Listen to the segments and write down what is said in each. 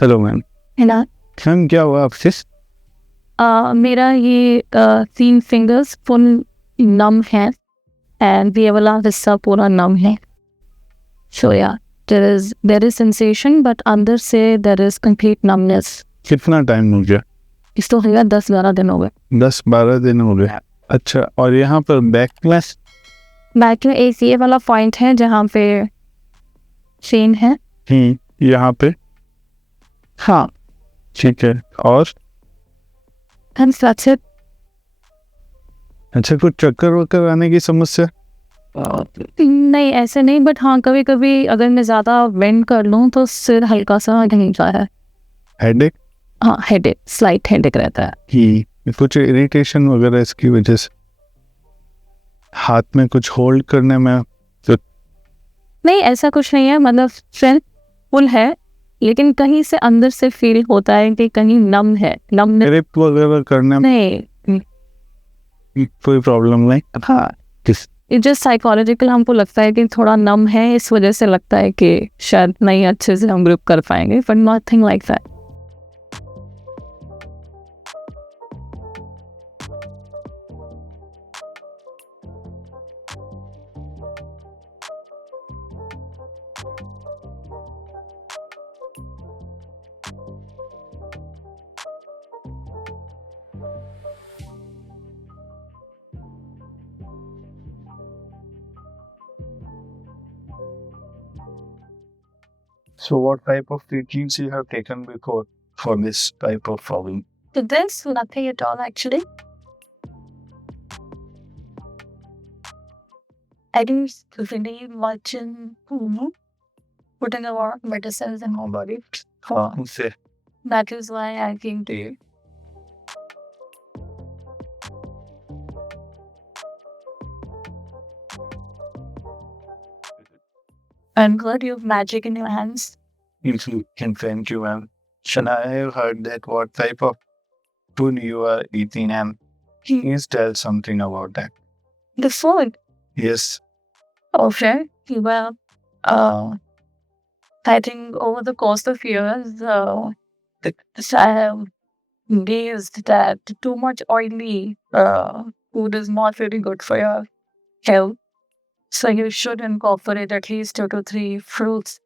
Hello ma'am. है ना। Ma'am क्या हुआ आपसे? मेरा ये 3 फिंगर्स फुल नम है एंड ये वाला हिस्सा पूरा नम है. सो या देर इज सेंसेशन बट अंदर से देर इज कंप्लीट नमनेस. कितना टाइम हो गया? इस तो हो गया 10-12 दिन हो गए. 10-12 दिन हो गए। अच्छा, और यहाँ पर बैक में एक ये वाला पॉइंट है जहाँ पे पेन है. यहाँ पे? हाँ. ठीक है, और? And that's it. अच्छा, कुछ चक्कर वक्कर आने की समस्या? नहीं ऐसे नहीं, बट हाँ कभी कभी अगर मैं ज़्यादा बेंड कर लूँ तो सिर हल्का सा हिलता है. हेडेक? हाँ हेडेक, स्लाइट हेडेक रहता है. कुछ इरिटेशन वगैरह इसकी वजह से? हाथ में कुछ होल्ड करने में तो? नहीं ऐसा कुछ नहीं है, मतलब स्ट्रेंथ फुल है लेकिन कहीं से अंदर से फील होता है कि कहीं नम है. ग्रिप वगैरह करने में नहीं कोई प्रॉब्लम नहीं? हाँ. इट जस्ट साइकोलॉजिकल, हमको लगता है कि थोड़ा नम है, इस वजह से लगता है कि शायद नहीं अच्छे से हम ग्रिप कर पाएंगे, but nothing like that. So what type of treatments you have taken before for this type of problem? So this nothing at all actually. I didn't really much in putting a lot of medicines in my body. That is why I came to you. I'm glad you have magic in your hands. You can thank you, ma'am. And I have heard that what type of food you are eating, and please tell something about that. The food? Yes. Okay. Well, I think over the course of years, I have realized that too much oily food is not very good for your health. So you should incorporate at least 2 to 3 fruits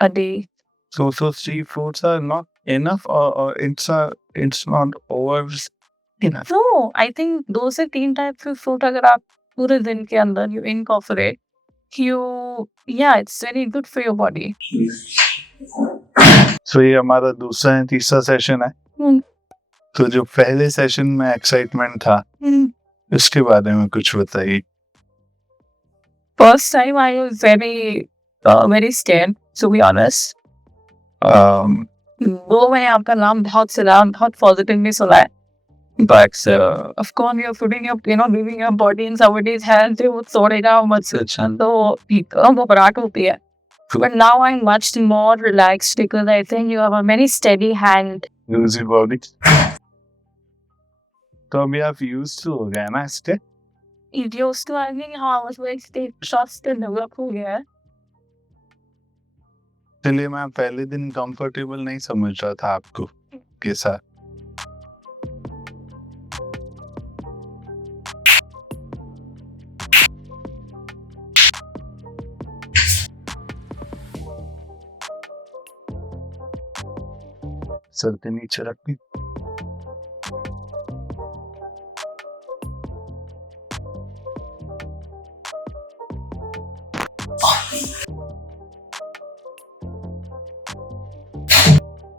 a day. So 3 fruits are not enough, or it's not over enough? No, I think 2 से 3 types of fruit अगर आप पूरे दिन के अंदर you incorporate, it's very good for your body. So ये हमारा दूसरा या तीसरा सेशन है. तो जो पहले सेशन में एक्साइटमेंट था, उसके बारे में कुछ बताइए. First time I was very scared, to be honest. वो मैंने आपका नाम बहुत सुना, बहुत पॉजिटिवली सुना है. But of course you're putting up, leaving your body in somebody's hands, they would sort it out much. तो घबराहट होती है. But now I'm much more relaxed because I think you have a very steady hand. Use your body. तो अभी आप use to हो गए ना इसके? Used to, I think हाँ मतलब एक state trust develop हो गया है. चलिए, मैं पहले दिन कंफर्टेबल नहीं समझ रहा था आपको के साथ. सर के नीचे रखी.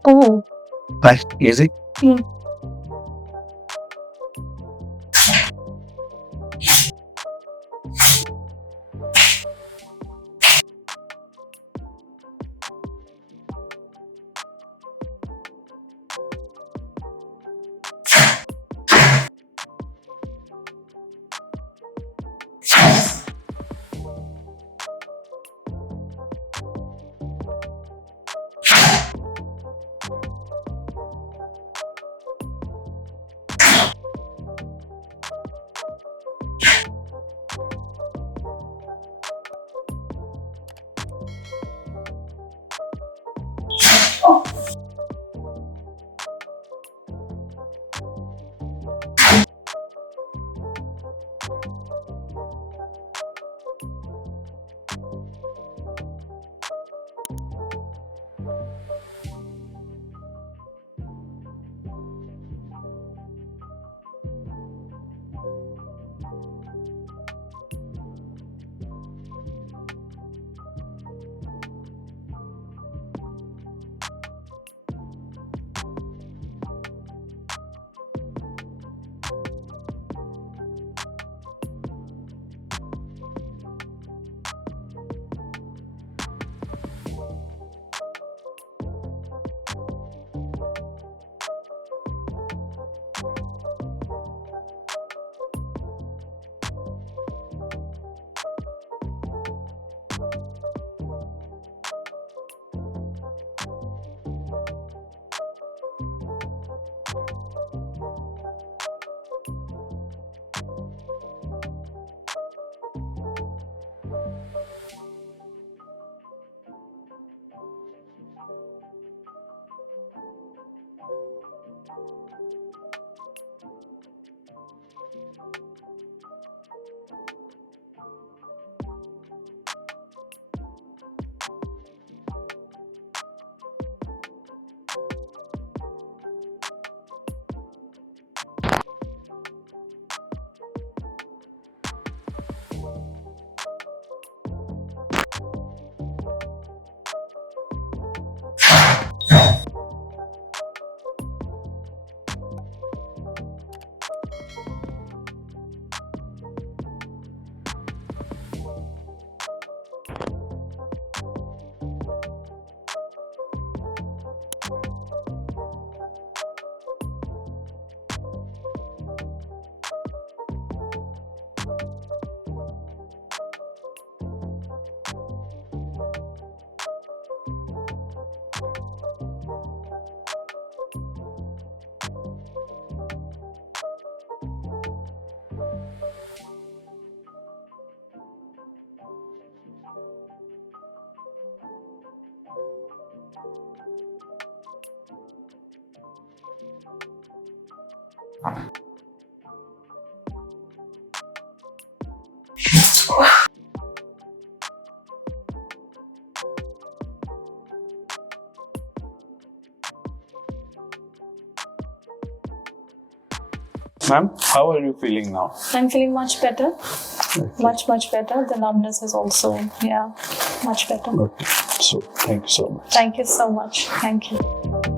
Oh. Right, easy. Ma'am, how are you feeling now? I'm feeling much better. Much better. The numbness is also, much better. Okay. So, thank you so much. Thank you so much. Thank you.